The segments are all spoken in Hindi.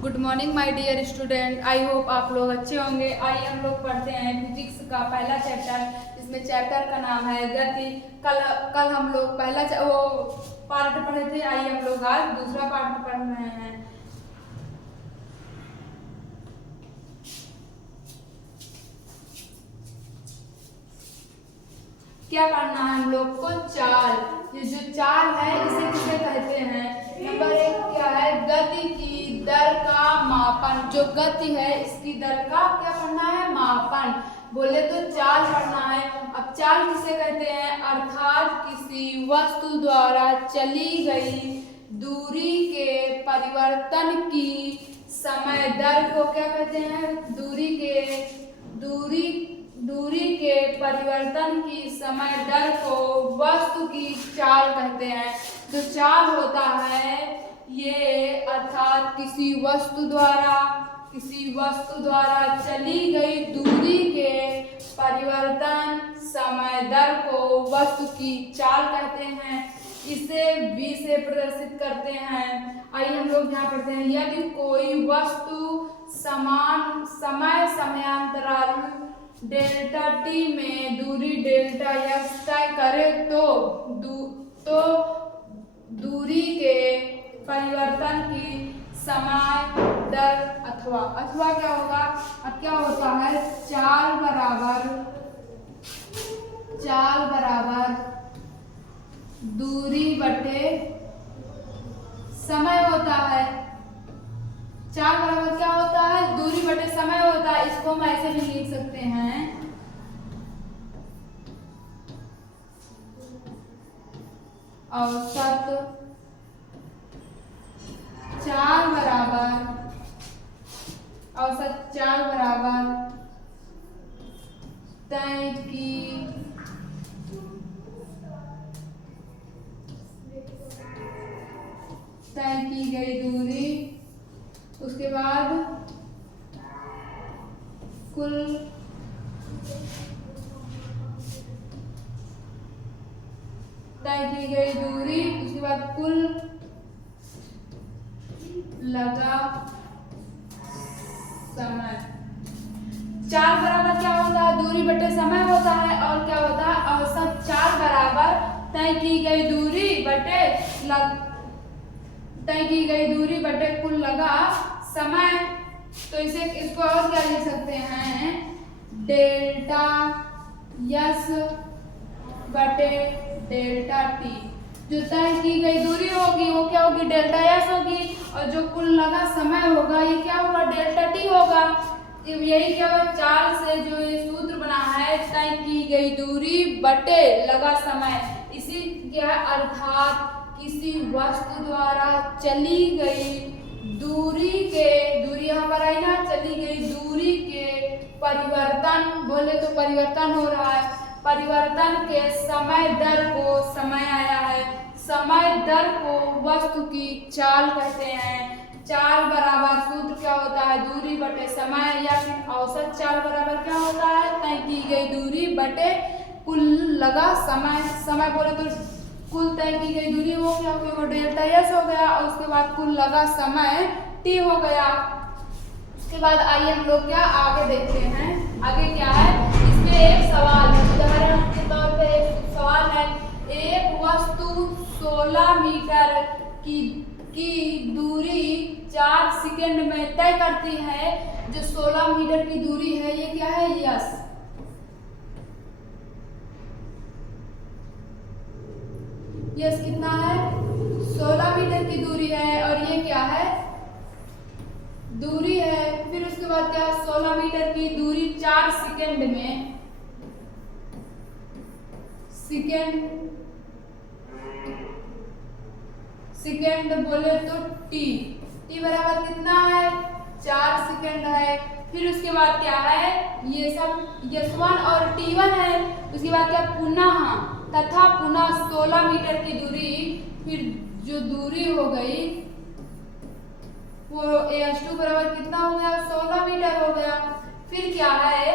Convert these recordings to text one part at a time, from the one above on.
Good morning my dear student. I hope आप लोग अच्छे होंगे। आइए हम लोग पढ़ते हैं फिजिक्स का पहला चैप्टर। इसमें चैप्टर का नाम है गति। कल कल हम लोग पहला वो पार्ट पढ़े थे। आइए हम लोग आज दूसरा पार्ट पढ़ रहे हैं। क्या पढ़ना है हम लोग को? चाल। ये जो चाल है इसे किसे कहते हैं? नंबर एक क्या है? गति की दर का मापन। जो गति है इसकी दर का क्या पढ़ना है? मापन। बोले तो चाल पढ़ना है। अब चाल किसे कहते हैं? अर्थात किसी वस्तु द्वारा चली गई दूरी के परिवर्तन की समय दर को क्या कहते हैं? दूरी के परिवर्तन की समय दर को वस्तु की चाल कहते हैं। जो चाल होता है ये अर्थात किसी वस्तु द्वारा चली गई दूरी के परिवर्तन समय दर को वस्तु की चाल कहते हैं। इसे v से प्रदर्शित करते हैं। आइए हम लोग यहाँ पढ़ते हैं। यदि कोई वस्तु समान समयांतराल डेल्टा टी में दूरी डेल्टा एक्स तय करे तो दूरी के परिवर्तन की समय दर अथवा क्या होगा? अब क्या होता है? चाल बराबर दूरी बटे समय होता है। चाल बराबर क्या होता है? दूरी बटे समय होता है। इसको हम ऐसे भी लिख सकते हैं, औसत चाल बराबर तय की गई दूरी, उसके बाद कुल तय की गई दूरी, उसके बाद कुल लगा समय। चाल बराबर क्या होता है? दूरी बटे समय होता है। और क्या होता है? औसत चाल बराबर तय की गई दूरी बटे कुल लगा समय। तो इसको और क्या लिख सकते हैं? डेल्टा यस बटे डेल्टा टी। जो तय की गई दूरी होगी वो क्या होगी? डेल्टा यस होगी। और जो कुल लगा समय होगा ये क्या होगा? डेल्टा टी होगा। यही क्या होगा? चाल से जो ये सूत्र बना है, तय की गई दूरी बटे लगा समय। इसी क्या अर्थात किसी वस्तु द्वारा चली गई दूरी यहाँ पर आई ना, चली गई दूरी के परिवर्तन, बोले तो परिवर्तन हो रहा है, परिवर्तन के समय दर को, समय आया है, समय दर को वस्तु की चाल कहते हैं। चाल बराबर सूत्र क्या होता है? दूरी बटे समय, या फिर औसत चाल बराबर क्या होता है? तय की गई दूरी बटे कुल लगा समय। समय बोले तो कुल तय की गई दूरी वो क्या हो गई? वो डेल्टा एस हो गया। और उसके बाद कुल लगा समय टी हो गया। उसके बाद आइए हम लोग क्या आगे देखते हैं। आगे क्या है? इसमें एक सवाल, उदाहरण के तौर पे एक सवाल है। एक वस्तु 16 मीटर की दूरी 4 सेकंड में तय करती है। जो 16 मीटर की दूरी है ये क्या है? यस। यस कितना है? 16 मीटर की दूरी है। और ये क्या है? दूरी है। फिर उसके बाद क्या? 16 मीटर की दूरी 4 सेकंड में, सेकंड बोले तो टी बराबर कितना है? 4 सेकंड है। फिर उसके बाद क्या है? ये सब S1 और T1 है। उसके बाद क्या? पुनः 16 मीटर की दूरी, फिर जो दूरी हो गई वो S2 बराबर कितना हो गया? 16 मीटर हो गया। फिर क्या है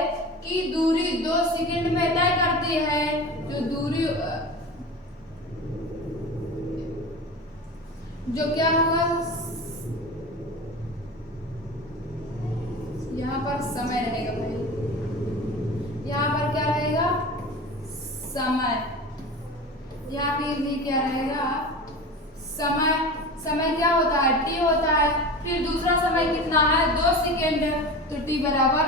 कि दूरी 2 सेकंड में तय करती है। जो क्या होगा? पर समय रहेगा भाई, यहाँ पर क्या रहेगा समय, यहाँ पे भी क्या रहेगा समय। समय क्या होता है t होता है। फिर दूसरा समय कितना है 2 सेकेंड, तो t बराबर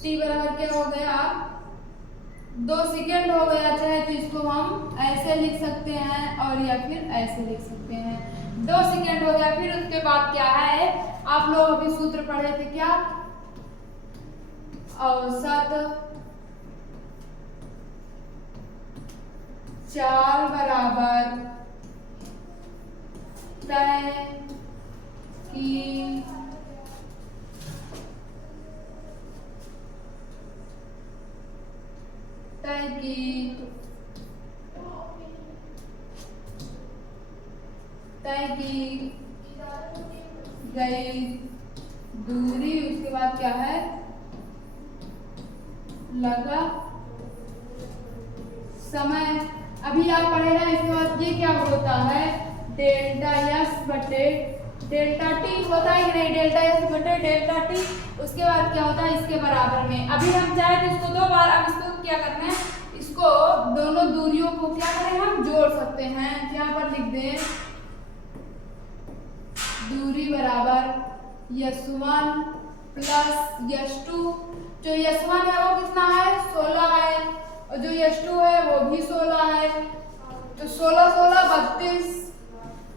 क्या हो गया 2 सेकेंड हो गया। चाहे तो इसको हम ऐसे लिख सकते हैं और या फिर ऐसे लिख सकते हैं। 2 सेकेंड हो गया। फिर उसके बाद क्या है, आप लोग अभी सूत्र पढ़े थे क्या, औसत चाल बराबर तय की तय की गई दूरी, उसके बाद क्या है लगा समय। अभी आप पढ़े ना, इसके बाद ये क्या होता है डेल्टा यस बटे डेल्टा टी होता है कि नहीं, डेल्टा यस बटे डेल्टा टी। उसके बाद क्या होता है इसके बराबर में। अभी हम चाहे तो इसको 2 बार, अब इसको क्या करना है, इसको दोनों दूरियों को क्या करें हम जोड़ सकते हैं। यहाँ पर लिख दें दूरी बराबर यस1 प्लस यस2। जो यस1 है वो कितना है 16 है, और जो यस2 है वो भी 16 है। तो 16 16 32,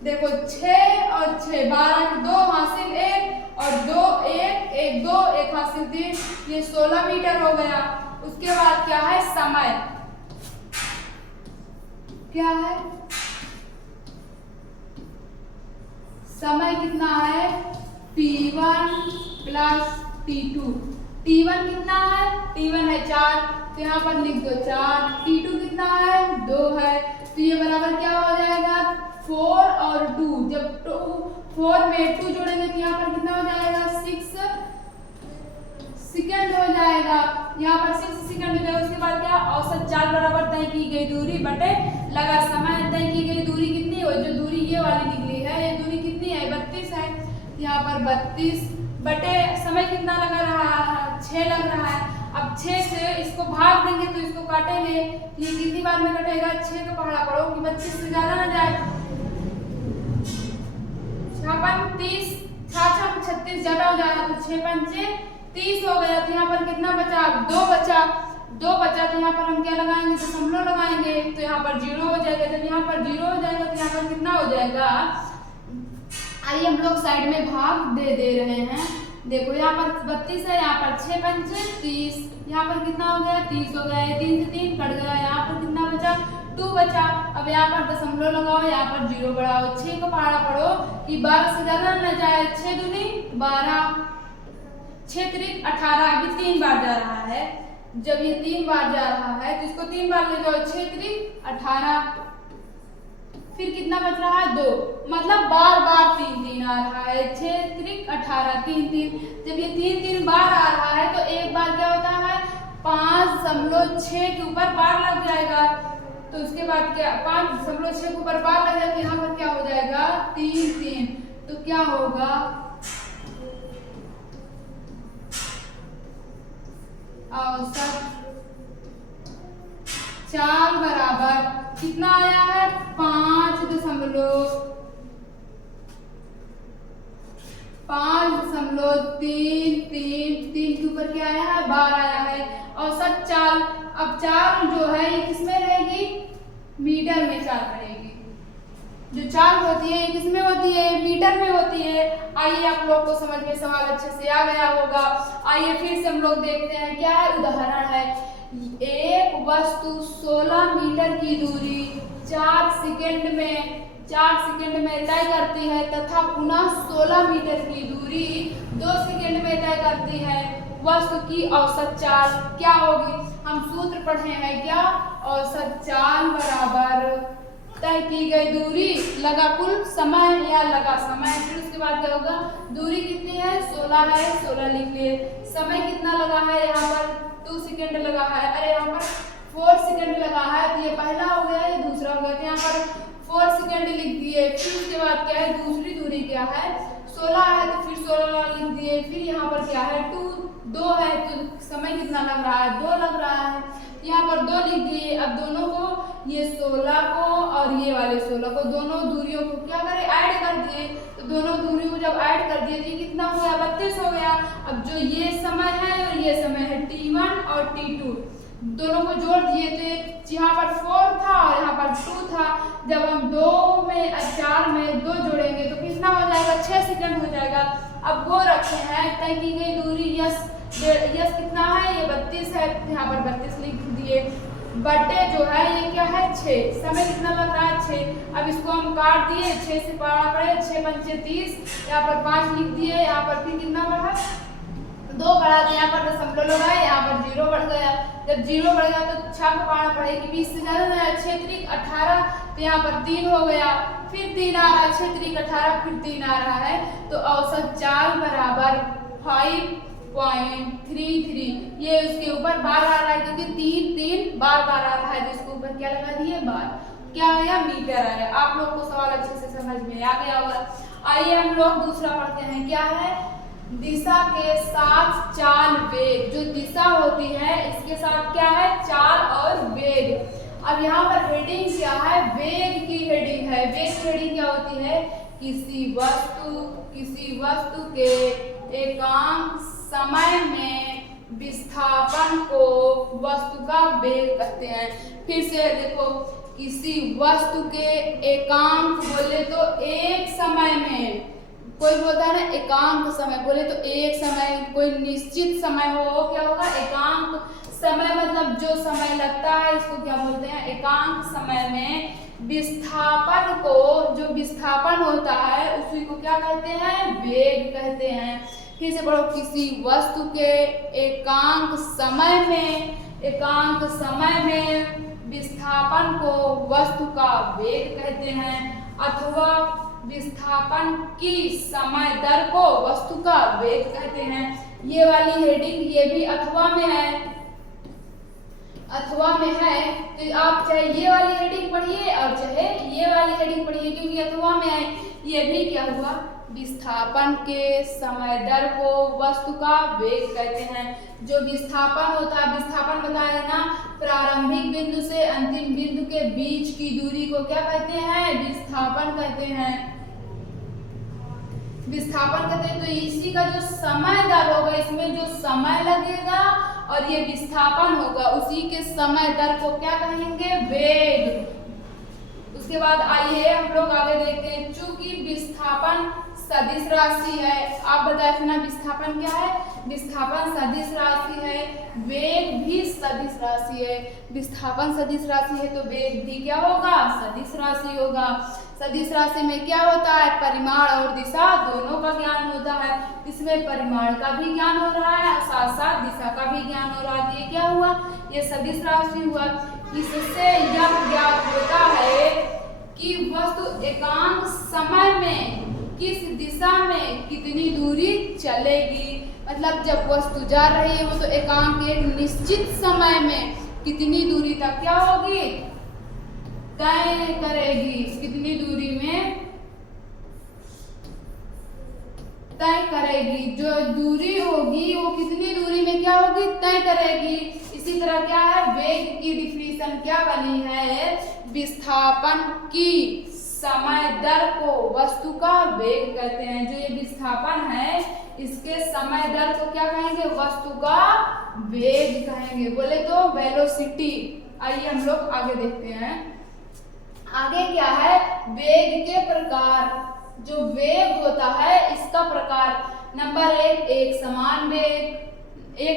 देखो 6 और 6 12, 2 हासिल 1 और 2 1 1 2 1 हासिल 3, ये 16 मीटर हो गया। उसके बाद क्या है समय, क्या है समय कितना है t1 प्लस t2। t1 कितना है, t1 है 4, तो यहाँ पर लिख दो 4। t2 कितना है 2 है, तो ये बराबर क्या हो जाएगा 4 और 2, जब 4 में 2 जोड़ेंगे तो यहाँ पर कितना हो जाएगा 6 सेकेंड हो जाएगा। यहाँ पर 6 सेकेंड हो जाएगा। उसके बाद क्या औसत चाल बराबर तय की गई दूरी बटे लगा समय। तय की गई दूरी कितनी हो, जो दूरी ये वाली निकली है, ये दूरी कितनी है 32 है, यहाँ पर 32 बटे समय कितना लगा रहा है 6 लग रहा है। अब 6 से इसको भाग देंगे तो इसको काटेंगे, ये कितनी बार में कटेगा 6 का पहाड़ा पड़ो कि 25 से ज्यादा ना जाए। 6 30 6 36 ज्यादा हो जाएगा, तो 6 5 30 हो गया। तो यहाँ पर कितना बचा 2 बचा, तो यहाँ पर हम क्या लगाएंगे दशमलव लगाएंगे, तो यहाँ पर 0 हो जाएगा। जब यहाँ पर 0 हो जाएगा तो यहाँ पर कितना हो जाएगा, आइए हम लोग साइड में भाग दे रहे हैं। देखो यहाँ पर 32 है, यहाँ पर 6 5 30, यहाँ पर कितना हो गया 30 हो गया। 3 से 3 कट गया, यहाँ पर कितना बचा 2 बचा। अब यहाँ पर दशमलव लगाओ, यहाँ पर 0 बढ़ाओ, 6 को पहाड़ा पढ़ो कि 12 से ज्यादा न जाए। 6 दूनी 12, 6 त्रिक 18, अभी 3 बार जा रहा है। जब ये 3 बार जा रहा है तो इसको 3 बार ले जाओ, 6 त्रिक 18, फिर कितना बच रहा है 2, मतलब बार बार 3 3 आ रहा है। 6 त्रिक 18 3 3, जब ये 3 3 बार आ रहा है तो एक बार क्या होता है 5.6 के ऊपर बार लग जाएगा। तो उसके बाद क्या 5.6 के ऊपर बार लग जाएगा, यहाँ पर क्या हो जाएगा 3 3, तो क्या होगा औसत चाल बराबर कितना आया है 5.333 के ऊपर क्या आया है बार आया है औसत चाल। अब चाल जो है ये किसमें रहेगी, मीटर में चाल रहेगी। जो चाल होती है ये किसमें होती है, मीटर में होती है। आइए आप लोग को समझ में सवाल अच्छे से आ गया होगा। आइए फिर से हम लोग देखते हैं क्या है। उदाहरण है, एक वस्तु 16 मीटर की दूरी 4 सेकंड में तय करती है तथा पुनः 16 मीटर की दूरी 2 सेकंड में तय करती है। वस्तु की औसत चाल क्या होगी। हम सूत्र पढ़े हैं क्या, औसत चाल बराबर तय की गई दूरी लगा कुल समय या लगा समय। फिर उसके बाद क्या होगा, दूरी कितनी है 16 है, 16 लिख लिए। समय कितना लगा है, यहाँ पर 2 सेकंड लगा है, अरे यहाँ पर 4 सेकंड लगा है, तो ये पहला हो गया ये दूसरा हो गया, तो यहाँ पर 4 सेकंड लिख दिए। फिर उसके बाद क्या है, दूसरी दूरी क्या है 16 है तो फिर 16 लिख दिए। फिर यहाँ पर क्या है 2 है तो समय कितना लग रहा है 2 लग रहा है, यहाँ पर 2 लिख दिए। अब दोनों को ये 16 को और ये वाले 16 को दोनों दूरियों को क्या करें ऐड कर दिए। तो दोनों दूरियों को जब ऐड कर दिए तो ये कितना हो गया 32 हो गया। अब जो ये समय है और ये समय है T1 और T2 दोनों को जोड़ दिए थे, यहाँ पर 4 था और यहाँ पर 2 था। जब हम 2 में 4 में 2 जोड़ेंगे तो कितना हो जाएगा 6 सेकंड हो जाएगा। अब वो रखे हैं तय की गई दूरी यस कितना है ये 32 है, यहाँ पर 32 लिख दिए। बटे जो है ये क्या है 6, समय कितना लग रहा है 6। अब इसको हम काट दिए, 6 से पारा पड़े 6 पंचे 30, यहाँ पर 5 लिख दिए। यहाँ पर फिर कितना बढ़ा 2 बढ़ा दिया, यहाँ पर दशमलव लगाए, यहाँ पर 0 बढ़ गया। जब 0 बढ़ गया तो 6 को पाना पड़ेगी 20 से ज्यादा 6 त्रिक 18, तो यहाँ पर 3 हो गया। फिर 3 आ रहा है 6 त्रिक 18, फिर 3 आ रहा है तो औसत चाल बराबर 5.33। ये उसके ऊपर बार आ रहा है क्योंकि 3 बार आ रहा है, जिसके ऊपर क्या लगा दिए बार, क्या आया मीटर आया। आप लोग को सवाल अच्छे से समझ में आ गया होगा। आइए हम लोग दूसरा पढ़ते हैं, क्या है दिशा के साथ चाल वेग। जो दिशा होती है इसके साथ क्या है चाल और वेग। अब यहाँ पर हेडिंग क्या है वेग की हेडिंग है। वेग की हेडिंग क्या होती है किसी वस्तु के एकांक समय में विस्थापन को वस्तु का वेग कहते हैं। फिर से देखो किसी वस्तु के एकांक बोले तो एक समय में, कोई बोलता है ना एकांक समय, बोले तो एक समय, कोई निश्चित समय हो क्या होगा एकांक समय। मतलब जो समय लगता है इसको क्या बोलते हैं एकांक समय में विस्थापन को, जो विस्थापन होता है उसी को क्या कहते हैं वेग कहते हैं। फिर से पढ़ो किसी वस्तु के एकांक समय में विस्थापन को वस्तु का वेग कहते हैं, अथवा विस्थापन की समय दर को वस्तु का वेग कहते हैं। ये वाली हेडिंग ये भी अथवा में है तो आप चाहे ये वाली हेडिंग पढ़िए और चाहे ये वाली हेडिंग पढ़िए क्योंकि अथवा में है। ये भी क्या हुआ विस्थापन के समय दर को वस्तु का वेग कहते हैं। जो विस्थापन होता है, विस्थापन बताया ना प्रारंभिक बिंदु से अंतिम बिंदु के बीच की दूरी को क्या कहते हैं विस्थापन कहते हैं। विस्थापन कहते हैं तो इसी का जो समय दर होगा, इसमें जो समय लगेगा और ये विस्थापन होगा उसी के समय दर को क्या कहेंगे वेग। उसके बाद आइए हम लोग आगे देखते हैं। चूंकि विस्थापन सदिश राशि है, आप बताए थे ना विस्थापन क्या है, विस्थापन सदिश राशि है, वेग भी सदिश राशि है। विस्थापन सदिश राशि है तो वेग भी क्या होगा सदिश राशि होगा। सदिश राशि में क्या होता है परिमाण और दिशा दोनों का ज्ञान होता है। इसमें परिमाण का भी ज्ञान हो रहा है और साथ साथ दिशा का भी ज्ञान हो रहा है। ये क्या हुआ ये सदिश राशि हुआ। इससे यह ज्ञात होता है कि वस्तु एकांक समय में किस दिशा में कितनी दूरी चलेगी। मतलब जब वस्तु जा रही है वो तो एकांक एक निश्चित समय में कितनी दूरी तक क्या होगी तय करेगी, कितनी दूरी में तय करेगी। जो दूरी होगी वो कितनी दूरी में क्या होगी तय करेगी। इसी तरह क्या है वेग की डिफिनीशन क्या बनी है विस्थापन की समय दर को वस्तु का वेग कहते हैं। जो ये विस्थापन है इसके समय दर को क्या कहेंगे वस्तु का वेग कहेंगे, बोले तो वेलोसिटी। आइए हम लोग आगे देखते हैं। आगे क्या है वेग के प्रकार। जो वेग होता है इसका प्रकार नंबर 1 एक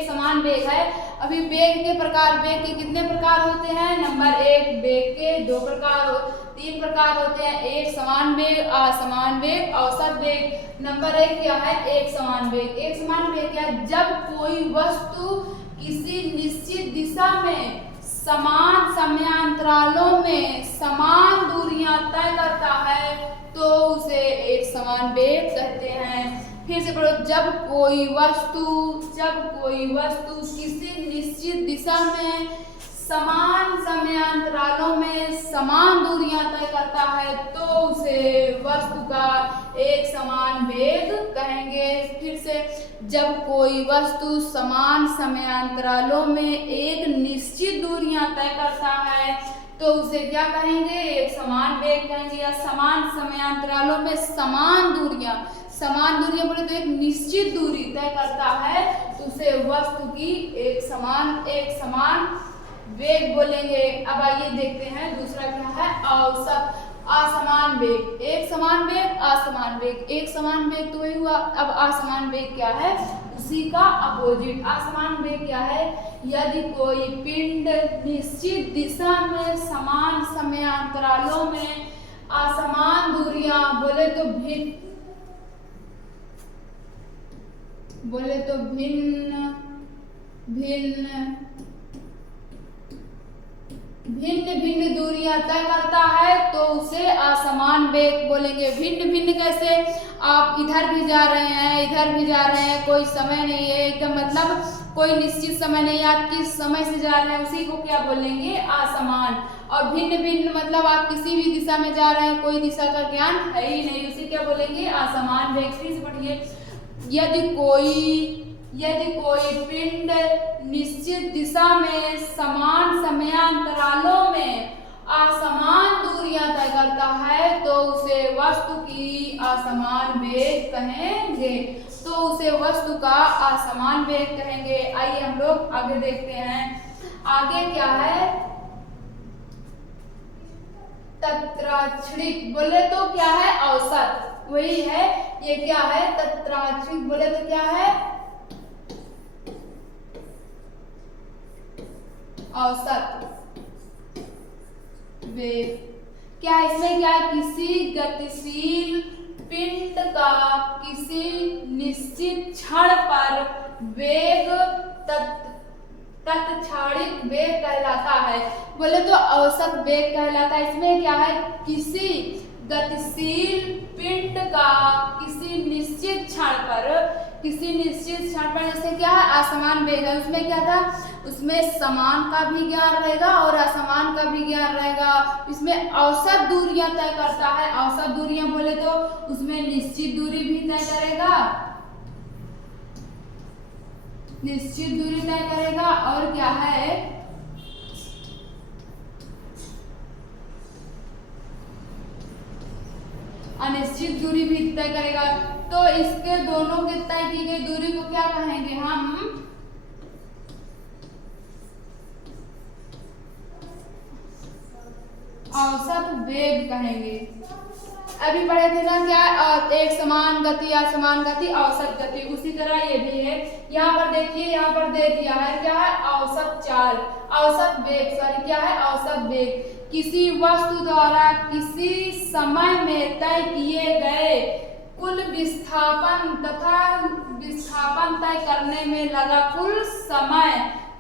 समान वेग है। अभी वेग के प्रकार, वेग के कितने प्रकार होते हैं नंबर 1 वेग के 3 प्रकार होते हैं, एक समान वेग, असमान वेग, औसत वेग। नंबर 1 क्या है एक समान वेग। एक समान वेग क्या है जब कोई वस्तु किसी निश्चित दिशा में समान समयांतरालों में समान दूरियां तय करता है तो उसे एक समान वेग कहते हैं। फिर से पढ़ो जब कोई वस्तु किसी निश्चित दिशा में समान समयांतरालों में समान दूरियां तय करता है तो उसे वस्तु का एक समान वेग जब कोई वस्तु समान समयांतरालों में एक निश्चित दूरियां तय करता है तो उसे क्या कहेंगे, एक समान वेग कहेंगे, या समान समयांतरालों में समान दूरियां बोले तो एक निश्चित दूरी तय करता है तो उसे वस्तु की एक समान वेग बोलेंगे। अब आइए देखते हैं दूसरा क्या है, औसत असमान वेग। एक समान वेग, असमान वेग, एक समान वेग तो वही हुआ। अब असमान वेग क्या है, उसी का अपोजिट। असमान वेग क्या है, यदि कोई पिंड निश्चित दिशा में समान समयांतरालों में असमान दूरियां बोले तो भिन्न दूरियां तय करता है तो उसे असमान वेग बोलेंगे। भिन्न कैसे, आप इधर भी जा रहे हैं, इधर भी जा रहे हैं, कोई समय नहीं है एकदम, मतलब कोई निश्चित समय नहीं है, आप किस समय से जा रहे हैं उसी को क्या बोलेंगे, असमान। और भिन्न मतलब आप किसी भी दिशा में जा रहे हैं, कोई दिशा का ज्ञान है ही नहीं, उसे क्या बोलेंगे, असमान वेग। फिर से पढ़िए, यदि कोई पिंड निश्चित दिशा में समान समयांतरालों में असमान दूरियां तय करता है तो उसे वस्तु की असमान वेग कहेंगे। तो उसे वस्तु का असमान वेग कहेंगे। आइए हम लोग आगे देखते हैं, आगे क्या है, तत्राक्षणिक बोले तो क्या है, औसत, वही है। ये क्या है, तत्राक्षणिक बोले तो क्या है, औसत वेग। क्या इसमें क्या, किसी गतिशील पिंड का किसी निश्चित क्षण पर वेग तत्क्षणिक वेग कहलाता है। बोले तो औसत वेग कहलाता है। इसमें क्या है, किसी गतिशील पिंड का किसी निश्चित क्षण पर जैसे क्या है, असमान वेग है, उसमें क्या था, उसमें समान का भी ज्ञान रहेगा और असमान का भी ज्ञान रहेगा। इसमें औसत दूरियां तय करता है। औसत दूरियां बोले तो उसमें निश्चित दूरी भी तय करेगा, निश्चित दूरी तय करेगा, और क्या है, अनिश्चित दूरी भी तय करेगा। तो इसके दोनों के तय की गई दूरी को क्या कहेंगे, हम औसत वेग कहेंगे। अभी पढ़े थे ना क्या, एक समान गति, असमान गति, औसत गति, उसी तरह ये भी है। यहाँ पर देखिए, यहाँ पर दे दिया है क्या है, औसत चाल, औसत वेग, सॉरी क्या है, औसत वेग। किसी वस्तु द्वारा किसी समय में तय किए गए कुल विस्थापन तथा विस्थापन तय करने में लगा कुल समय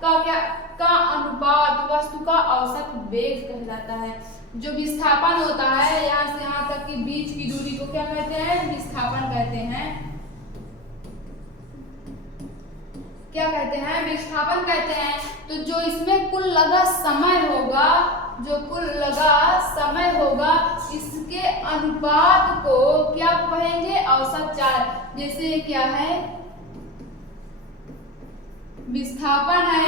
का अनुपात वस्तु का औसत वेग कहलाता है। जो विस्थापन होता है यहाँ से यहाँ तक की बीच की दूरी को क्या कहते हैं, विस्थापन कहते हैं। क्या कहते हैं, विस्थापन कहते हैं। तो जो इसमें कुल लगा समय होगा, जो कुल लगा समय होगा, इसके अनुपात को क्या कहेंगे, औसत चाल। जैसे ये क्या है, विस्थापन है,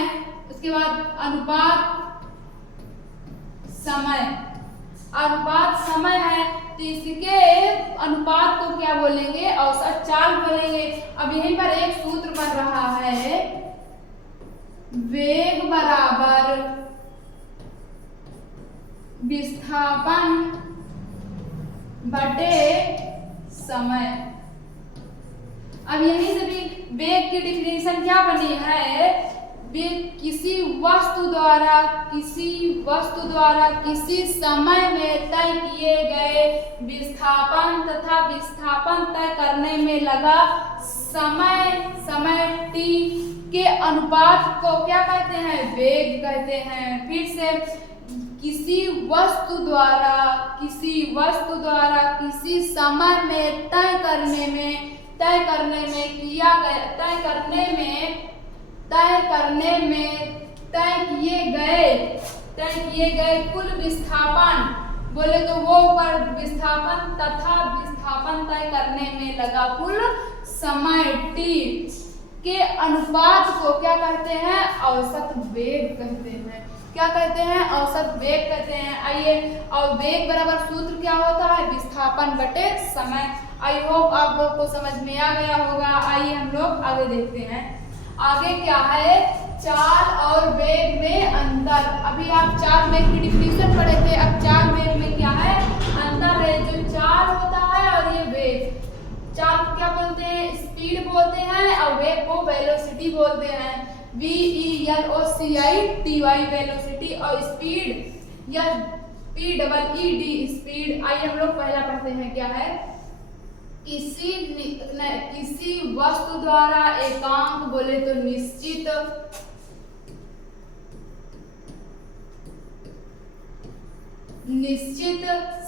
उसके बाद अनुपात समय, अनुपात समय है, तो इसके अनुपात को क्या बोलेंगे, औसत चाल बोलेंगे। अब यहीं पर एक सूत्र बन रहा है, वेग बराबर विस्थापन बटे समय। अब यहीं से भी वेग की डिफिनेशन क्या बनी है, किसी वस्तु द्वारा किसी समय में तय किए गए विस्थापन तथा विस्थापन तय करने में लगा समय t के अनुपात को क्या कहते हैं, वेग कहते हैं। फिर से, किसी वस्तु द्वारा किसी समय में तय किए गए कुल विस्थापन बोले तो वो पर विस्थापन तथा विस्थापन तय करने में लगा कुल समय t। के अनुपात को क्या कहते हैं? औसत वेग कहते हैं। क्या कहते हैं? औसत वेग कहते हैं। आइए, और वेग बराबर सूत्र क्या होता है? विस्थापन बटे समय। आई होप आप लोग को समझ में आ गया होगा। आइए हम लोग आगे देखते हैं। आगे क्या है? चाल और वेग में अंतर। अभी आप चाल वेग की डिफिनेशन पढ़े थे, अब चाल वेग में क्या है? अंतर है। जो चाल होता है और ये वेग, चाल को क्या बोलते हैं? स्पीड बोलते हैं, और वेग को वेलोसिटी बोलते हैं। VELOCITY वेलोसिटी, और स्पीड या PEED स्पीड। आइए हम लोग पहला पढ़ते हैं। क्या है? किसी वस्तु द्वारा एकांक बोले तो निश्चित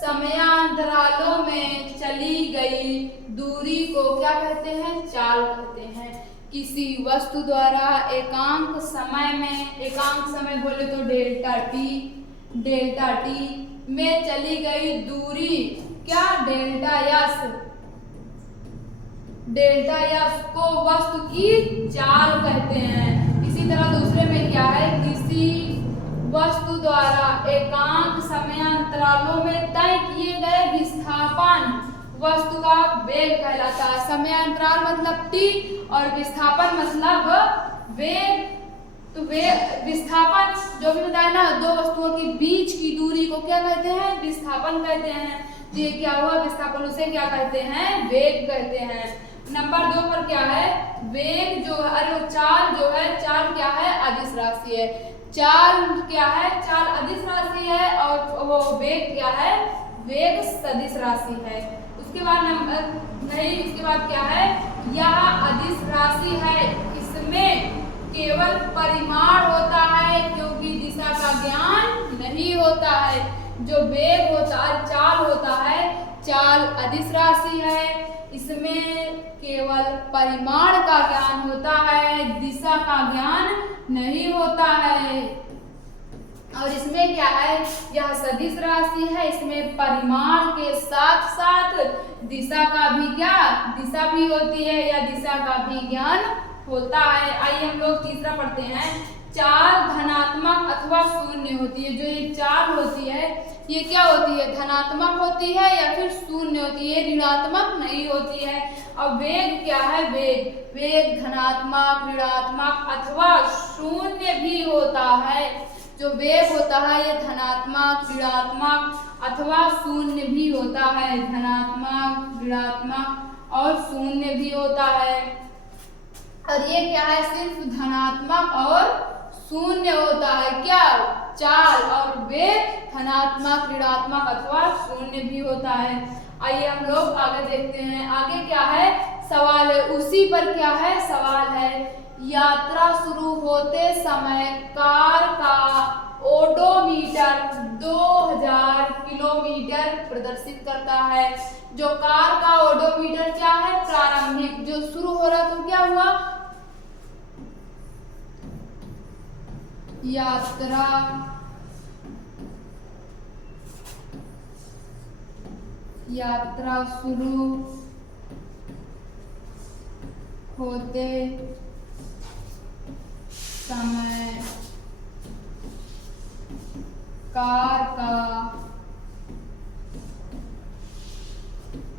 समयांतरालों में चली गई दूरी को क्या कहते हैं? चाल कहते हैं। किसी वस्तु द्वारा एकांक समय बोले तो डेल्टा टी में चली गई दूरी क्या? डेल्टा यस को वस्तु की चाल कहते हैं। इसी तरह दूसरे में क्या है? किसी वस्तु द्वारा एकांक समयांतरालों में तय किए गए विस्थापन वस्तु का वेग कहलाता है। समयांतराल मतलब टी और विस्थापन मतलब वेग। तो विस्थापन जो भी बताया ना, दो वस्तुओं के बीच की दूरी को क्या कहते हैं? विस्थापन कहते हैं। तो ये क्या हुआ? विस्थापन, उसे क्या कहते हैं? वेग कहते हैं। नंबर 2 पर क्या है? वेग जो है, अरे चाल जो है, चाल क्या है? अदिश राशि है। चाल क्या है? चाल अदिश राशि है, और वो वेग क्या है? वेग सदिश राशि है। उसके बाद उसके बाद क्या है? यह अदिश राशि है, इसमें केवल परिमाण होता है क्योंकि दिशा का ज्ञान नहीं होता है। जो वेग होता है, चाल होता है, चाल अदिश राशि है, इसमें केवल परिमाण का ज्ञान होता है, दिशा का ज्ञान नहीं होता है। और इसमें क्या है? यह सदिश राशि है, इसमें परिमाण के साथ साथ दिशा का भी दिशा भी होती है, या दिशा का भी ज्ञान होता है। आइए हम लोग तीसरा पढ़ते हैं। चाल धनात्मक अथवा शून्य होती है। जो ये चाल होती है, ये क्या होती है? धनात्मक होती है या फिर शून्य होती है, ऋणात्मक नहीं होती है। और वेग क्या है? वेग धनात्मक, ऋणात्मक अथवा शून्य भी होता है। जो वेग होता है ये धनात्मक, ऋणात्मक अथवा शून्य भी होता है। धनात्मक, ऋणात्मक और शून्य भी होता है। और ये क्या है? सिर्फ धनात्मक और शून्य होता है। क्या? चाल। और वेग धनात्मक, ऋणात्मक अथवा शून्य भी होता है। आइए हम लोग आगे देखते हैं। आगे क्या है? सवाल है, उसी पर क्या है? सवाल है। यात्रा शुरू होते समय कार का ओडोमीटर 2000 किलोमीटर प्रदर्शित करता है। जो कार का ओडोमीटर क्या है? प्रारंभिक, जो शुरू हो रहा तो क्या हुआ? यात्रा शुरू होते समय कार का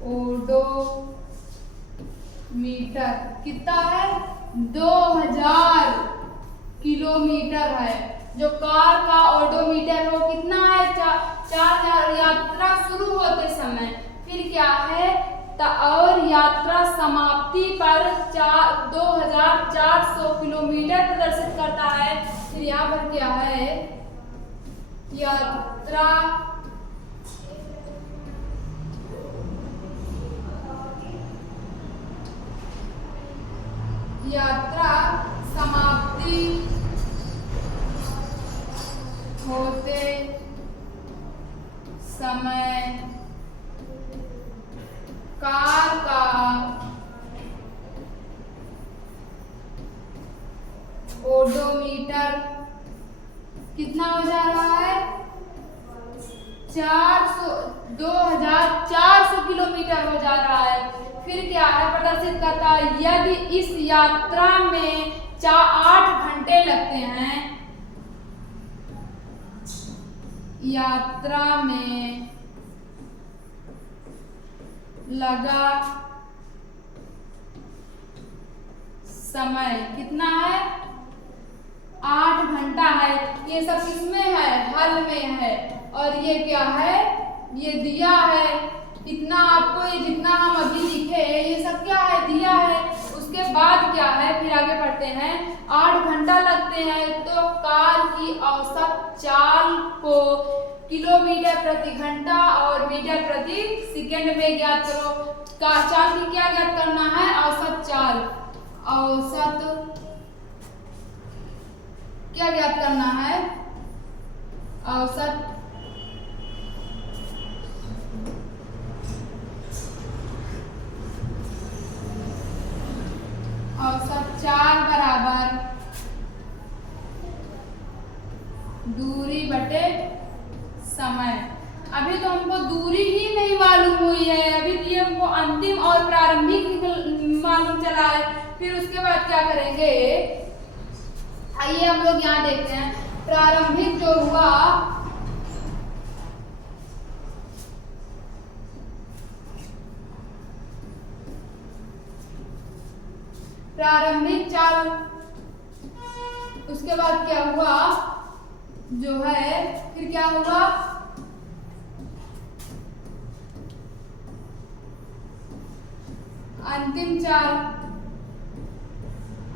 ओडोमीटर कितना है? 2000 किलोमीटर है। जो कार का ओडोमीटर है वो कितना है? 4000। यात्रा शुरू होते समय फिर क्या है? और यात्रा समाप्ति पर 2400 किलोमीटर प्रदर्शित करता है। फिर यहाँ पर क्या है? यात्रा समाप्ति होते समय कार का ओडोमीटर कितना हो जा रहा है? 2400 किलोमीटर हो जा रहा है। फिर क्या है? प्रदर्शित कहता है यदि इस यात्रा में 8 घंटे लगते हैं, यात्रा में लगा समय कितना है, 8 घंटा है। ये सब किसमें है, हल में है। और ये क्या है, ये दिया है। इतना आपको ये जितना हम अभी लिखे ये सब क्या है, दिया है। उसके बाद क्या है, फिर आगे पढ़ते हैं। 8 घंटा लगते हैं तो कार की औसत चाल को किलोमीटर प्रति घंटा और मीटर प्रति सेकंड में ज्ञात करो। चाल की क्या ज्ञात करना है, औसत चाल। औसत क्या ज्ञात करना है, औसत चाल बराबर दूरी बटे समय। अभी तो हमको दूरी ही नहीं मालूम हुई है, अभी ये हमको अंतिम और प्रारंभिक मालूम चला है। फिर उसके बाद क्या करेंगे, आइए हम लोग यहाँ देखते हैं। प्रारंभिक जो हुआ, प्रारंभिक चाल, उसके बाद क्या हुआ जो है, फिर क्या हुआ, अंतिम चाल।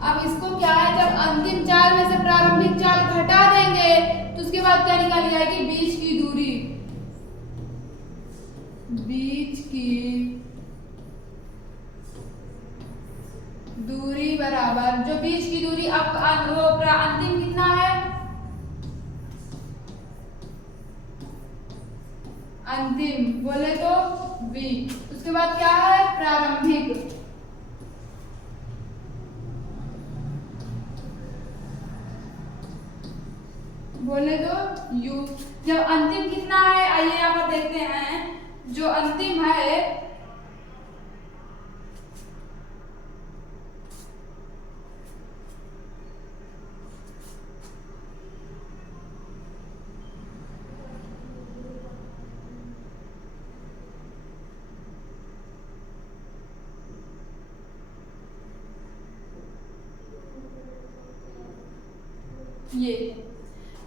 अब इसको क्या है, जब अंतिम चाल में से प्रारंभिक चाल घटा देंगे तो उसके बाद क्या निकाली जाएगी, बीच की दूरी। बीच की दूरी बराबर, जो बीच की दूरी अब वो अंतिम कितना है, अंतिम बोले तो बी। उसके बाद क्या है, प्रारंभिक, बोले तो यू। जब अंतिम कितना है, आइए यहाँ पर देखते हैं। जो अंतिम है, ये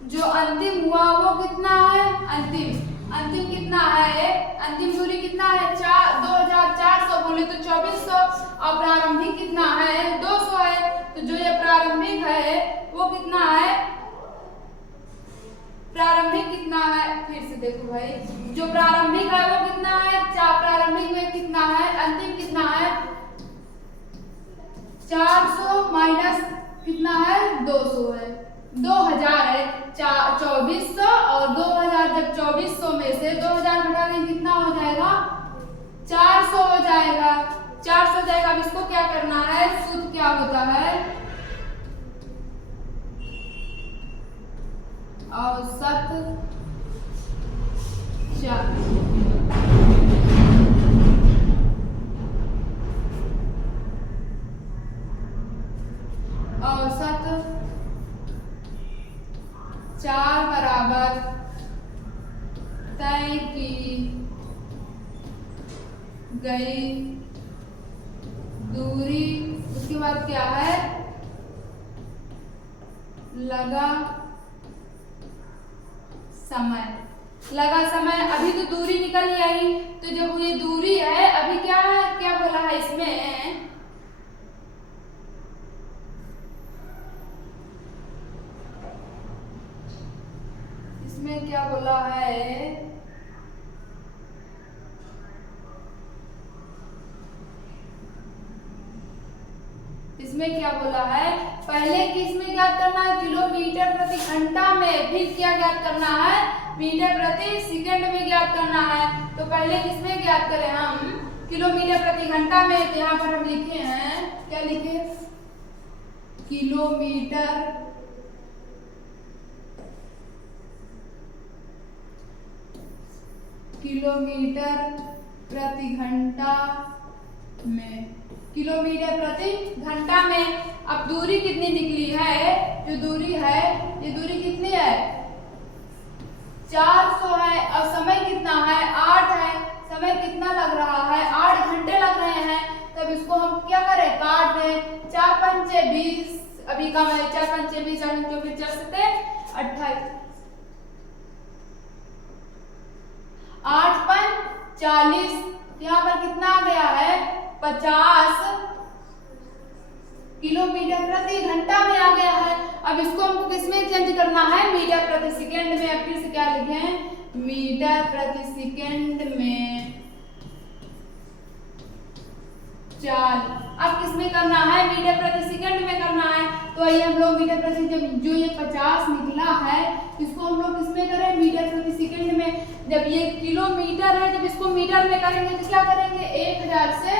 जो अंतिम हुआ वो कितना है, अंतिम कितना है, अंतिम दूरी कितना है, 2400 बोले तो 2400। और प्रारंभिक कितना है, 200 है। तो जो ये प्रारंभिक है वो कितना है, प्रारंभिक कितना है, फिर से देखो भाई, जो प्रारंभिक है वो कितना है, प्रारंभिक में कितना है, अंतिम कितना है, 400 माइनस कितना है, 200 है, 2000 है। 2400 और 2000, जब 2400 में से 2000 घटा देंगे कितना हो जाएगा, 400 हो जाएगा, 400 हो जाएगा। अब इसको क्या करना है, सूत्र क्या होता है, औसत चाल। औसत चाल बराबर तय की गई दूरी। उसके बाद क्या है, लगा समय। लगा समय, अभी तो दूरी निकल आई। तो जब ये दूरी है, अभी क्या है, क्या बोला है इसमें, इसमें क्या बोला है, इसमें क्या बोला है, पहले किसमें ज्ञात करना है, किलोमीटर प्रति घंटा में, फिर क्या ज्ञात करना है, मीटर प्रति सेकंड में ज्ञात करना है। तो पहले किसमें ज्ञात करें हम, किलोमीटर प्रति घंटा में। तो यहाँ पर हम लिखे हैं, क्या लिखे, किलोमीटर प्रति घंटा में। किलोमीटर प्रति घंटा में। अब दूरी कितनी निकली है, जो दूरी है ये दूरी कितनी है 400 है। और समय कितना है 8 है। समय कितना लग रहा है 8 घंटे लग रहे हैं। तब इसको हम क्या करें काट दें। 4 पंचे 20, अभी कम है 4 पंचे 20, 4 चौके 4 सत्ते 28, 8 पंच 40। यहाँ पर कितना आ गया है 50 किलोमीटर प्रति घंटा में आ गया है। अब इसको हमको किसमें चेंज करना है मीटर प्रति सेकेंड में। अब फिर से क्या लिखें मीटर प्रति सेकेंड में 4। अब किसमें करना है मीटर प्रति सेकेंड में करना है। तो ये हम लोग मीटर प्रति जो ये 50 निकला है इसको हम लोग किसमें करें मीटर प्रति सेकेंड में। जब ये किलोमीटर है जब इसको मीटर में करेंगे तो क्या करेंगे 1000 से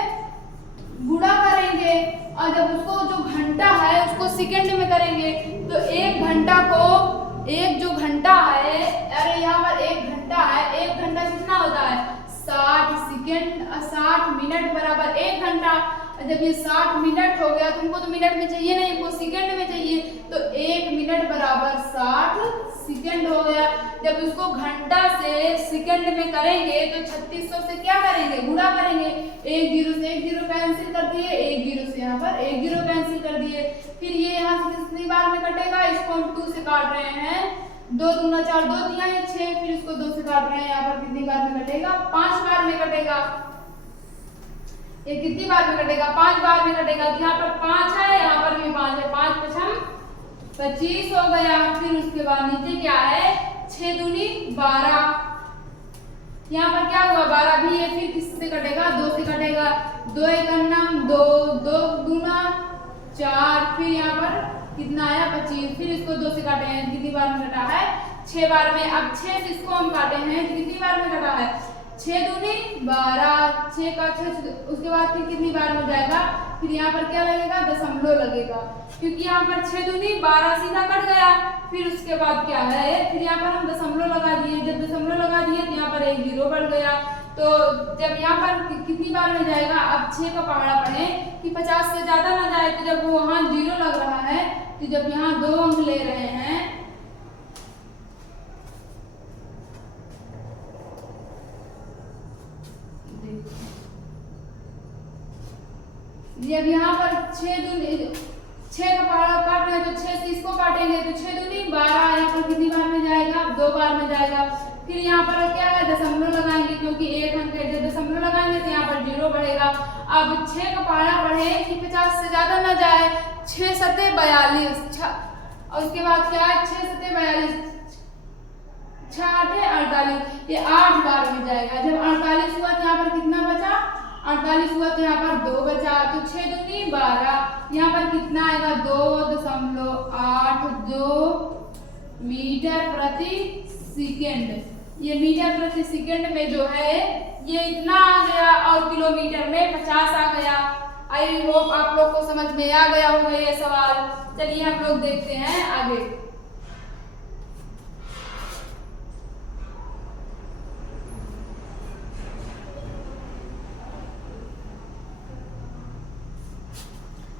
गुणा करेंगे। और जब उसको जो घंटा है उसको सेकेंड में करेंगे तो एक घंटा को एक जो घंटा है, अरे यहाँ पर एक घंटा है, एक घंटा कितना होता है 60 सेकेंड, 60 मिनट बराबर एक घंटा। जब ये 60 मिनट हो गया तुमको तो मिनट में चाहिए नहीं, हमको सेकेंड में चाहिए। तो 1 मिनट बराबर 60 सेकेंड हो गया। जब उसको घंटा से सेकेंड में करेंगे तो 3600 से क्या करेंगे गुणा करेंगे। 1 0 से 1 0 कैंसिल कर दिए, 1 0 से यहाँ पर 1 0 कैंसिल कर दिए। फिर ये यहाँ से कितनी बार में कटेगा, इसको हम 2 से काट रहे हैं, 2 दूना 4, 2 दिया है 6। फिर इसको 2 से काट रहे हैं, यहाँ पर कितनी बार में कटेगा 5 बार में कटेगा। ये कितनी बार में कटेगा 5 बार में कटेगा। तो यहाँ पर 5 है, यहाँ पर भी 5 है, 5 5 25 हो गया। फिर उसके बाद नीचे क्या है 6 दूनी 12। यहाँ पर क्या हुआ 12 भी है, फिर किससे कटेगा 2 से कटेगा। 2 1 2, 2 दूना 4। फिर यहाँ पर कितना आया 25। फिर इसको 2 से काटे हैं, कितनी बार में कटा है 6 बार में। अब 6 से इसको हम काटे हैं, कितनी बार में कटा है 6 दूनी 12, 6 का 6। उसके बाद फिर कितनी बार में जाएगा, फिर यहाँ पर क्या लगेगा दशमलव लगेगा, क्योंकि यहाँ पर 6 दूनी 12 सीधा कट गया। फिर उसके बाद क्या है, फिर यहाँ पर हम दशमलव लगा दिए। जब दशमलव लगा दिए तो यहाँ पर 1 0 बढ़ गया। तो जब यहाँ पर कितनी बार में जाएगा, अब 6 का पहाड़ा पढ़ें कि 50 से ज्यादा ना जाए। तो जब वो वहां 0 लग रहा है तो जब यहाँ 2 अंक ले रहे हैं जब यहाँ पर 6 का पहाड़ा काट रहे हैं तो 6 से इसको काटेंगे तो 6 दूनी 12। यहाँ पर कितनी बार में जाएगा 2 बार में जाएगा। फिर यहाँ पर क्या है दशमलव लगाएंगे, क्योंकि 1 अंक है, जब दशमलव लगाएंगे तो यहाँ पर 0 बढ़ेगा। अब 6 का पहाड़ा बढ़े कि 50 से ज्यादा ना जाए। 6 सत्ते 42, और उसके बाद क्या है 6 सत्ते 42, 6 8 48, ये 8 बार में जाएगा। जब 48 हुआ तो यहाँ पर कितना बचा 48 हुआ तो यहाँ पर 2 बचा। तो 6 दूनी 12, यहाँ पर कितना आएगा 2.82 मीटर प्रति सेकेंड। ये मीटर प्रति सेकेंड में जो है ये इतना आ गया और किलोमीटर में 50 आ गया। आई होप आप लोग को समझ में आ गया होगा ये सवाल। चलिए हम लोग देखते हैं आगे।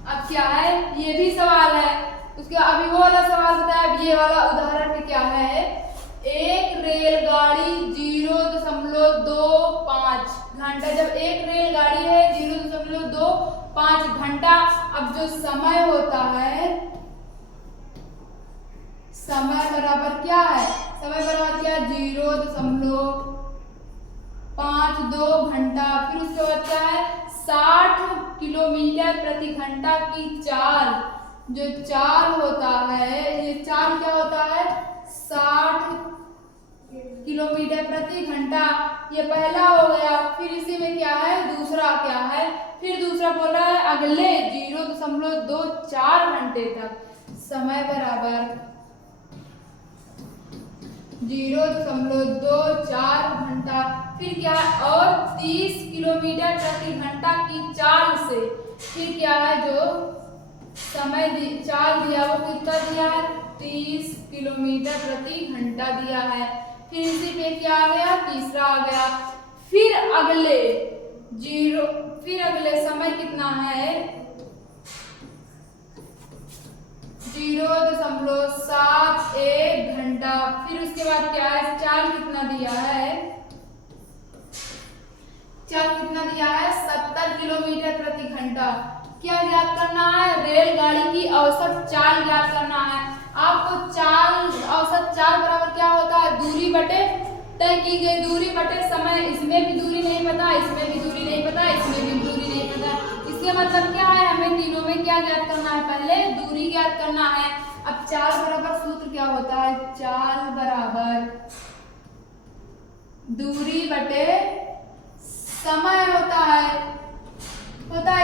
अब क्या है ये भी सवाल है, उसके अभी वो वाला सवाल बताया। अब ये वाला उदाहरण में क्या है, एक रेलगाड़ी 0.25 घंटा। जब एक रेलगाड़ी है 0.25 घंटा। अब जो समय होता है, समय बराबर क्या है, समय बराबर क्या है 0.52 घंटा। फिर उसके बाद क्या है 60 किलोमीटर प्रति घंटा की चाल। जो चाल होता है, ये चाल क्या होता है 60 किलोमीटर प्रति घंटा। ये पहला हो गया। फिर इसी में क्या है दूसरा क्या है, फिर दूसरा बोल रहा है अगले 0.24 घंटे तक समय बराबर 0.24 घंटा। फिर क्या है और 30 किलोमीटर प्रति घंटा की चाल से। फिर क्या है जो समय चाल दिया वो कितना दिया है 30 किलोमीटर प्रति घंटा दिया है। फिर इसी पे क्या आ गया तीसरा आ गया। फिर अगले जीरो, फिर अगले समय कितना है 0.71 घंटा। फिर उसके बाद क्या है चाल कितना दिया है, चाल कितना दिया है 70 किलोमीटर प्रति घंटा। क्या ज्ञात करना है, रेलगाड़ी की औसत चाल ज्ञात करना है। आपको चाल औसत चाल बराबर क्या होता है, दूरी बटे तय की गई दूरी बटे समय। इसमें भी दूरी नहीं पता, इसमें भी दूरी नहीं पता, इसमें भी दूरी नहीं पता। इसका मतलब क्या है, हमें तीनों में क्या ज्ञात करना है, पहले दूरी ज्ञात करना है। अब चाल बराबर सूत्र क्या होता है, चाल बराबर दूरी बटे समय होता है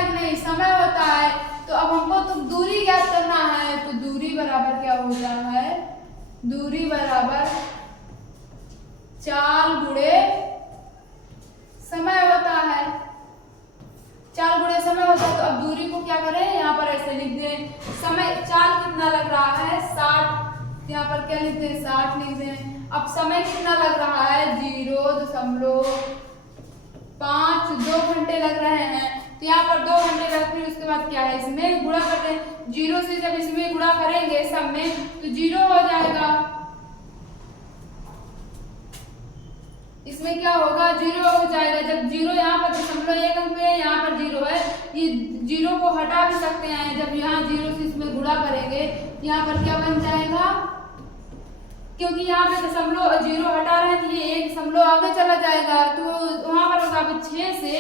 कि नहीं, समय होता है। तो अब हमको तो दूरी ज्ञात करना है, तो दूरी बराबर क्या होता है, दूरी बराबर चाल गुणे समय होता है, चाल गुणे समय होता है। तो अब दूरी को क्या करें, यहाँ पर ऐसे लिख दें, समय चाल कितना लग रहा है 60, यहाँ पर क्या लिख दें 60 लिख दें। अब समय कितना लग रहा है 0.5 2 घंटे लग रहे हैं। तो यहाँ पर 2 घंटे लग, फिर उसके बाद क्या है इसमें गुणा करते हैं, 0 से जब इसमें गुणा करेंगे सब में तो 0 हो जाएगा, इसमें क्या होगा 0 हो जाएगा। जब 0 यहाँ पर 0.1 अंक है, यहाँ पर 0 है, ये 0 को हटा भी सकते हैं। जब यहाँ 0 से इसमें गुणा करेंगे यहाँ पर क्या बन जाएगा, क्योंकि यहाँ पे 0 हटा रहे हैं तो ये 1 दशमलव आगे चला जाएगा, तो वहां पर होगा 6 से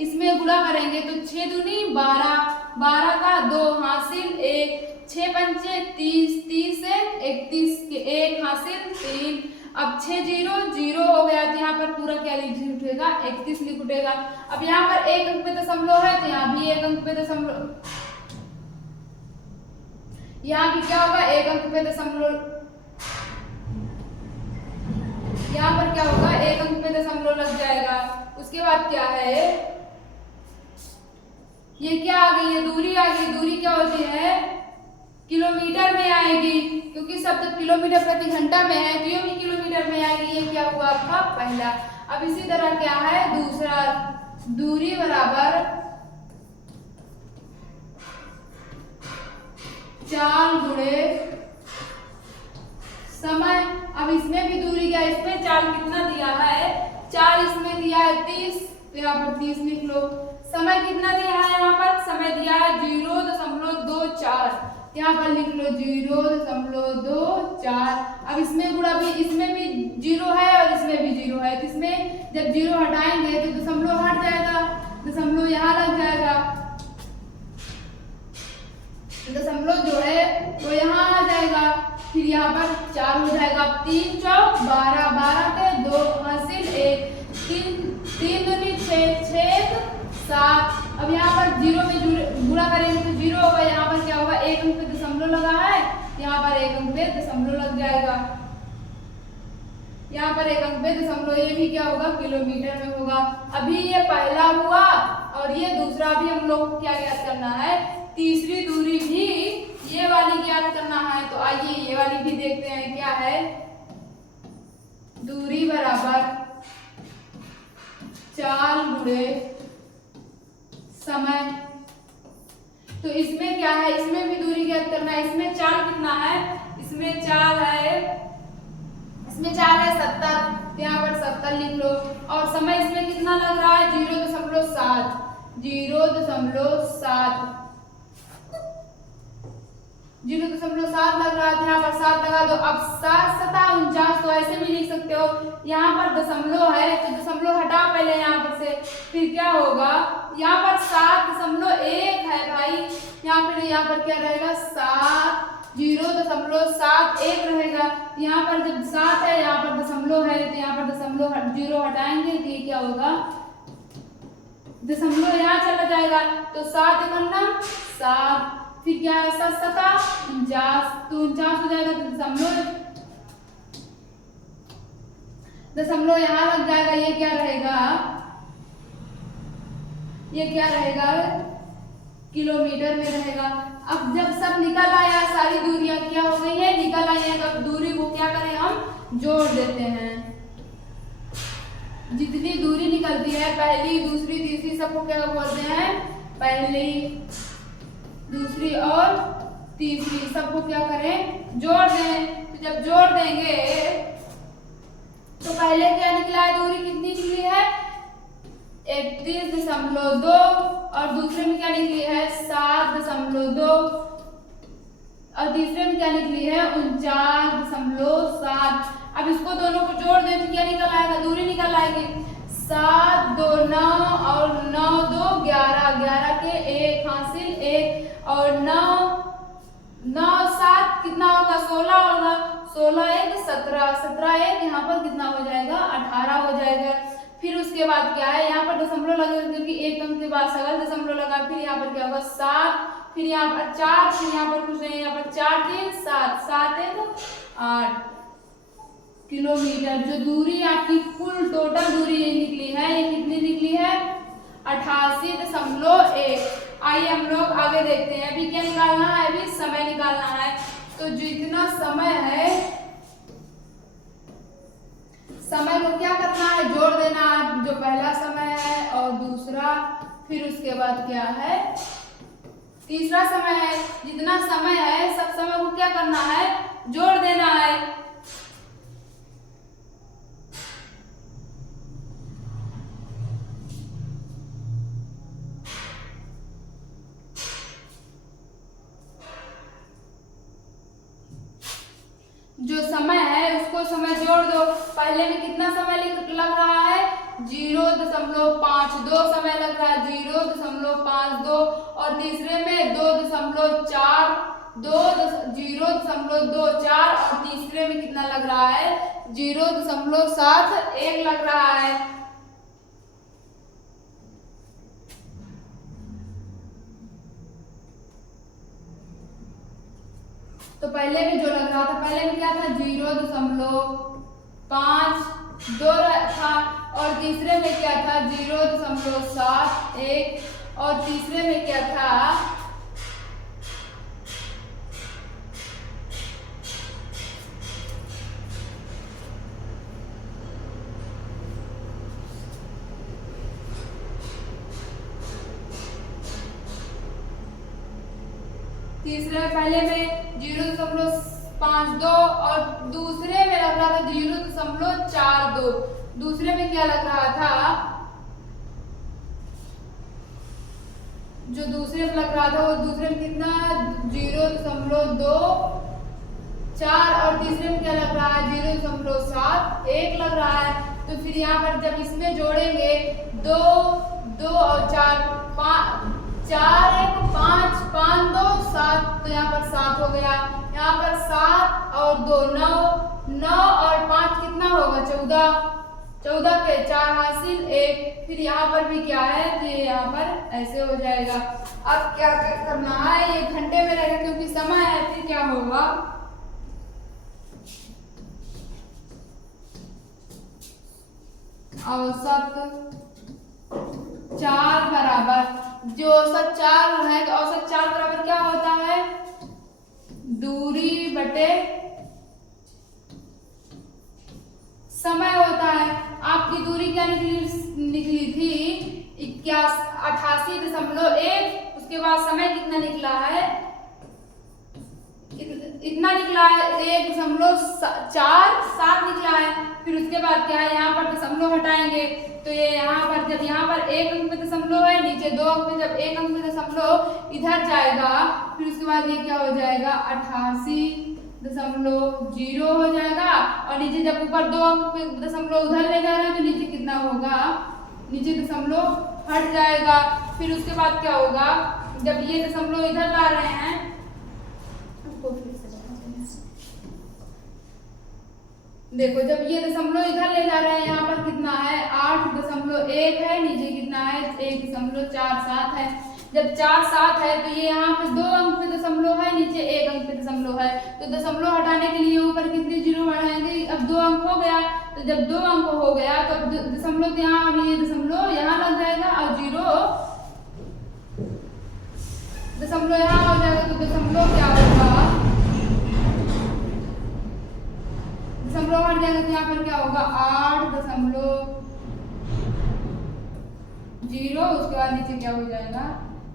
इसमें गुणा करेंगे तो 6 दूनी 12, 12 का 2 हासिल 1, 6 पंचे 30, 30 से 31 के 1 हासिल 3। अब 6 0 0 हो गया, तो यहाँ पर पूरा क्या लिख उठेगा 31 लिख उठेगा। अब यहाँ पर 1 अंक पे दशमलव है, तो यहाँ भी 1 अंक पे दशमलव, यहाँ भी क्या होगा 1 अंक पे दशमलव, यहाँ पर क्या होगा 1 अंक पे दशमलव लग जाएगा। उसके बाद क्या है, ये क्या आ गई है दूरी आ गई, दूरी क्या होती है किलोमीटर में आएगी, क्योंकि शब्द किलोमीटर प्रति घंटा में है तो ये भी किलोमीटर में आएगी। ये क्या हुआ आपका पहला। अब इसी तरह क्या है दूसरा, दूरी बराबर चाल गुणे समय। अब इसमें भी दूरी क्या, इसमें चाल कितना दिया है, चाल इसमें दिया है 30, तो यहाँ पर 30 लिख लो। समय कितना दिया है, यहाँ पर समय दिया है 0.24, यहाँ पर लिख लो 0.24। अब इसमें गुणा भी, इसमें भी 0 है और इसमें भी 0 है, तो इसमें जब 0 हटाएंगे तो दशमलव हट जाएगा, दशमलव यहाँ लग जाएगा, दशमलव जो है वो यहाँ आ जाएगा, फिर यहाँ पर 4 हो जाएगा। 3 चौक 12, 12 के 2 हासिल 1, 3 दूनी 6, 6 7। अब यहाँ पर 0 में गुणा करेंगे तो 0 होगा, यहाँ पर क्या होगा 1 अंक पे दशमलव लगा है, यहाँ पर 1 अंक पे दशमलव लग जाएगा, यहाँ पर 1 अंक पे दशमलव, ये भी क्या होगा किलोमीटर में होगा। अभी ये पहला हुआ और ये दूसरा भी हम लोग को क्या ज्ञात करना है, तीसरी दूरी भी ये वाली ज्ञात करना है। तो आइए ये वाली भी देखते हैं क्या है, दूरी बराबर चाल गुणे समय। तो इसमें क्या है, इसमें भी दूरी ज्ञात करना है। इसमें चाल कितना है, इसमें चाल है 70, यहाँ पर 70 लिख लो। और समय इसमें कितना लग रहा है 0.7, 0.7 लग रहा है, यहाँ पर 7 लगा दो। अब 7 7 49, तो ऐसे भी लिख सकते हो, यहाँ पर दशमलव है तो दशमलव हटा पहले यहाँ पर से, फिर क्या होगा यहाँ पर 7.1 है भाई, यहाँ पर क्या रहेगा 0.71 रहेगा। यहाँ पर जब 7 है यहाँ पर दशमलव है, तो यहाँ पर दशमलव 0 हटाएंगे तो ये क्या होगा दशमलव यहाँ चला जाएगा, तो 7 1 7, फिर क्या है 7 7 49, तो 49 हो जाएगा, तो दशमलव यहाँ लग जाएगा। ये क्या रहेगा किलोमीटर में रहेगा। अब जब सब निकल आया, सारी दूरियां क्या हो गई है निकल आई है, तो अब दूरी को क्या करें हम जोड़ देते हैं, जितनी जितनी दूरी निकलती है पहली, दूसरी, तीसरी, सबको क्या बोलते हैं? पहली, दूसरी और तीसरी, सबको क्या करें? जोड़ दें। तो जब जोड़ देंगे तो पहले क्या निकला है? दूरी कितनी निकली है? 31.2 और दूसरे में क्या निकली है? 7.2 और तीसरे में क्या निकली है? 49.7। अब इसको दोनों को जोड़ दें तो क्या निकल आएगा? दूरी निकल आएगी। 7 2 9 और 9 2 11, 11 के 1 हासिल 1 और 9 9 7 कितना होगा? 16 होगा। 16 1 17, 17 1 यहाँ पर कितना हो जाएगा? 18 हो जाएगा। फिर उसके बाद क्या है? यहाँ पर दशमलव लगे क्योंकि एक अंक के बाद सगल दशमलव लगा। फिर यहाँ पर क्या होगा? 7, फिर यहाँ पर 4, फिर यहाँ पर कुछ नहीं, यहाँ पर 4 3 7, 7 1 8 किलोमीटर। जो दूरी आपकी कुल टोटल दूरी ये निकली है, ये कितनी निकली है? 88.1। आइए हम लोग आगे देखते हैं। अभी क्या निकालना है? अभी समय निकालना है। तो जितना समय है, समय को क्या करना है? जोड़ देना है। जो पहला समय है और दूसरा, फिर उसके बाद क्या है? तीसरा समय है। जितना समय है सब समय को क्या करना है? जोड़ देना है। जो समय है उसको समय जोड़ दो। पहले में कितना समय लग रहा है? 0.52 समय लग रहा है, 0.52 और तीसरे में 2.4 0.24 और तीसरे में कितना लग रहा है? 0.71 लग रहा है। तो पहले में जो लग रहा था, पहले में क्या था? 0.52 था और तीसरे में क्या था? 0.71 और तीसरे में क्या था? तीसरे में पहले में 0.52 और दूसरे में लग रहा था 0.42। दूसरे में क्या लग रहा था? जो दूसरे में लग रहा था वो दूसरे में कितना? 0.24 और तीसरे में क्या लग रहा है? 0.71 लग रहा है। तो फिर यहाँ पर जब इसमें जोड़ेंगे 2 2 और 4 4 1 5 5 2 7, तो यहाँ पर 7 हो गया। यहाँ पर 7 और 2 9 9 और 5 कितना होगा? 14, 14 के 4 हासिल 1। फिर यहाँ पर भी क्या है? तो यहाँ पर ऐसे हो जाएगा। अब क्या करना है? ये घंटे में रहेगा क्योंकि समय है। फिर क्या होगा? औसत 4 बराबर, जो औसत 4 है तो औसत 4 बराबर क्या होता है? दूरी बटे समय होता है। आपकी दूरी क्या निकली थी? 88.1। उसके बाद समय कितना निकला है? इतना निकला है, 1.47 निकला है। फिर उसके बाद क्या है? यहाँ पर दशमलव हटाएंगे तो ये यहाँ पर, जब यहाँ पर 1 अंक पे दशमलव है, नीचे 2 अंक पे, जब 1 अंक पे दशमलव इधर जाएगा, फिर उसके बाद ये क्या हो जाएगा? 88.0 हो जाएगा। और नीचे जब ऊपर 2 अंक पे दशमलव उधर ले जा रहे हैं तो नीचे कितना होगा? नीचे दशमलव हट जाएगा। फिर उसके बाद क्या होगा? जब ये दशमलव इधर ला रहे हैं, देखो जब ये दशमलव इधर ले जा रहे हैं, यहाँ पर कितना है? 8.1 है, नीचे कितना है? 1.47 है। जब 4 7 है तो ये यहाँ पे 2 अंक पे दशमलव है, नीचे 1 अंक पे दशमलव है। तो दशमलव हटाने के लिए ऊपर कितने जीरो बढ़ाएंगे? अब 2 अंक हो गया। तो जब 2 अंक हो गया तो अब दशमलव यहाँ, अब ये दशमलव यहाँ लग जाएगा और जीरो दशमलव यहाँ हो जाएगा। तो दशमलव क्या होगा? दशमलव हट जाएगा तो यहाँ पर क्या होगा? 8.0 0, उसके बाद नीचे क्या हो जाएगा,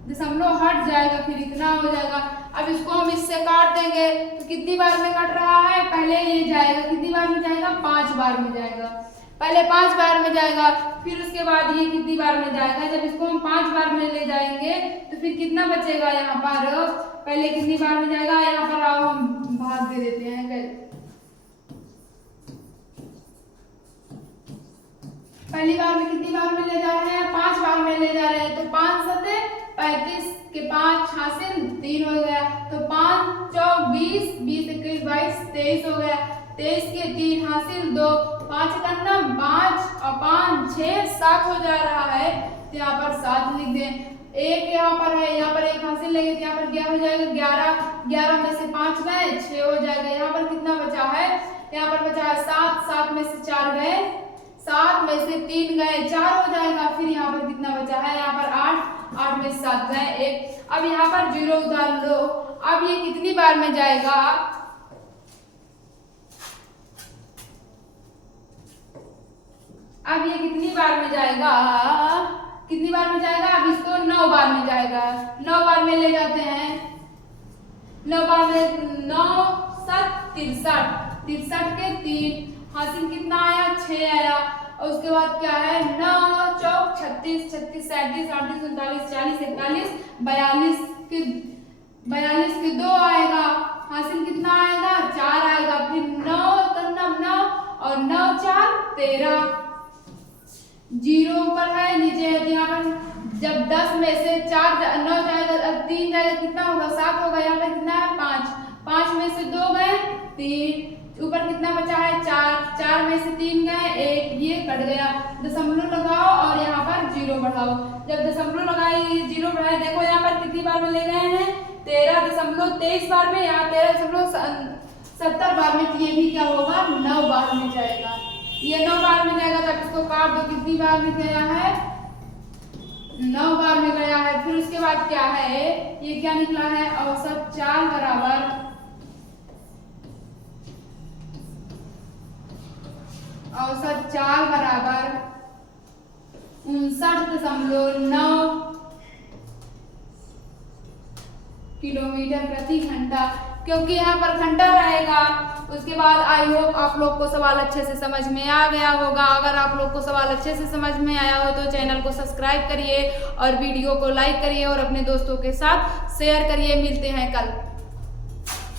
दशमलव हट जाएगा, फिर इतना हो जाएगा। अब इसको हम इससे काट देंगे तो कितनी बार में कट रहा है, पहले ये जाएगा, कितनी बार में जाएगा, 5 बार में जाएगा, पहले 5 बार में जाएगा, फिर उसके बाद ये कितनी बार में जाएगा। जब इसको हम 5 बार में ले जाएंगे तो फिर कितना बचेगा यहाँ पर, पहले कितनी बार में जाएगा, यहाँ पर आओ हम भाग दे देते हैं। पहली बार में कितनी बार में ले जा रहे हैं, 5 बार में ले जा रहे हैं, तो 5 सते 35 के 5 हासिल 3 हो गया, तो 5 चौक 20, 20 21 22 23 हो गया, 23 के 3 हासिल 2, 5 का 5 और 5 6 7 हो जा रहा है, तो यहाँ पर 7 लिख दें। एक यहाँ पर है, यहाँ पर 1 हासिल लेंगे तो यहाँ पर क्या हो जाएगा, 11, 11 में से 5 गए 6 हो जाएगा। यहाँ पर कितना बचा है, यहाँ पर बचा है 7, 7 में से 4 गए, 7 में से 3 गए 4 हो जाएगा। फिर यहाँ पर कितना बचा है, यहाँ पर 8, 8 में से 7 गए 1। अब यहाँ पर 0 उतार लो। अब ये कितनी बार में जाएगा, अब ये कितनी बार में जाएगा, कितनी बार में जाएगा, अब इसको 9 बार में जाएगा, 9 बार में ले जाते हैं, 9 बार में 9 7 63, 63 के 3 हासिल कितना आया, 6 आया, और उसके बाद क्या है, 9 चौक 36, 36 37 38 39 40 41 42 के 2 आएगा, हासिल कितना आएगा, 4 आएगा, फिर 9 9 और 9 4 13, 0 ऊपर है नीचे है, यहाँ पर जब 10 में से 4 9 जाएगा, 3 जाएगा, कितना होगा, 7 होगा, यहाँ पर कितना है 5, 5 में से 2 गए 3, ऊपर कितना बचा है 4, 4 में से 3 गए 1, ये कट गया। दशमलव लगाओ और यहाँ पर 0 बढ़ाओ, जब दशमलव लगाई 0 बढ़ाए, देखो यहाँ पर कितनी बार में ले गए हैं, 13.23 बार में, यहाँ 13.70 बार में, तो ये भी क्या होगा, 9 बार में जाएगा, ये 9 बार में जाएगा। जब इसको काट दो, कितनी बार में गया है, 9 बार में गया है। फिर उसके बाद क्या है, ये क्या निकला है, औसत चाल बराबर औसत चाल बराबर 59.9 किलोमीटर प्रति घंटा, क्योंकि यहाँ पर घंटा रहेगा। उसके बाद आई होप आप लोग को सवाल अच्छे से समझ में आ गया होगा। अगर आप लोग को सवाल अच्छे से समझ में आया हो तो चैनल को सब्सक्राइब करिए और वीडियो को लाइक करिए और अपने दोस्तों के साथ शेयर करिए। मिलते हैं कल।